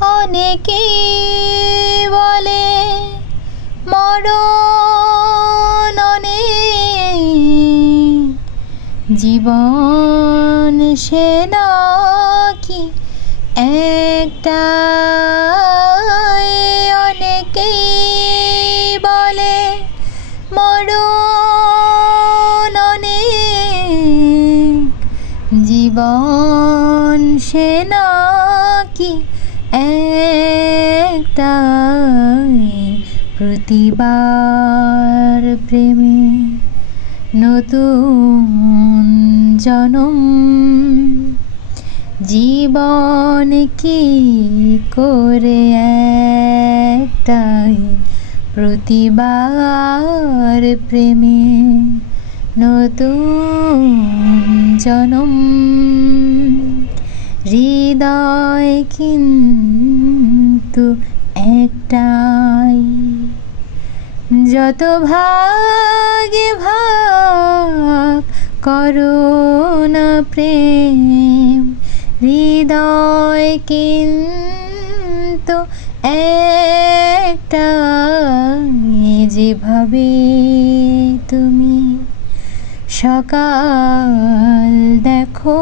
অনেকেই বলে মরণ অনেক, জীবন সে নাকি একটাই। অনেকেই বলে মরণ অনেক, জীবন সে নাকি একটাই। প্রতিবার প্রেমে নতুন জনম, জীবন কি করে একটাই। প্রতিবার প্রেমে নতুন জনম, হৃদয় কিন্তু একটাই। যত ভাগে ভাগ করো না প্রেম, হৃদয় কিন্তু একটাই। যেভাবে তুমি সকাল দেখো,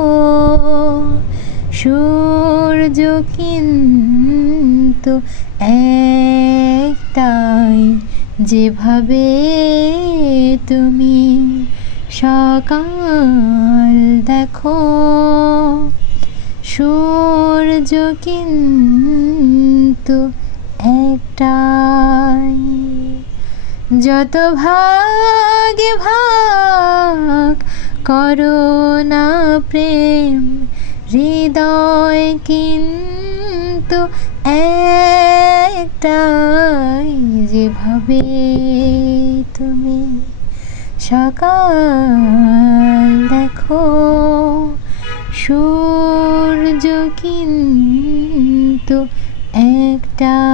সূর্য কিন্তু একটাই। যেভাবে তুমি সকাল দেখো, সূর্য কিন্তু একটাই। যত ভাগে ভাগ করো না প্রেম, হৃদয় কিন্তু একটাই। যেভাবে তুমি সকাল দেখো, সূর্য কিন্তু একটাই।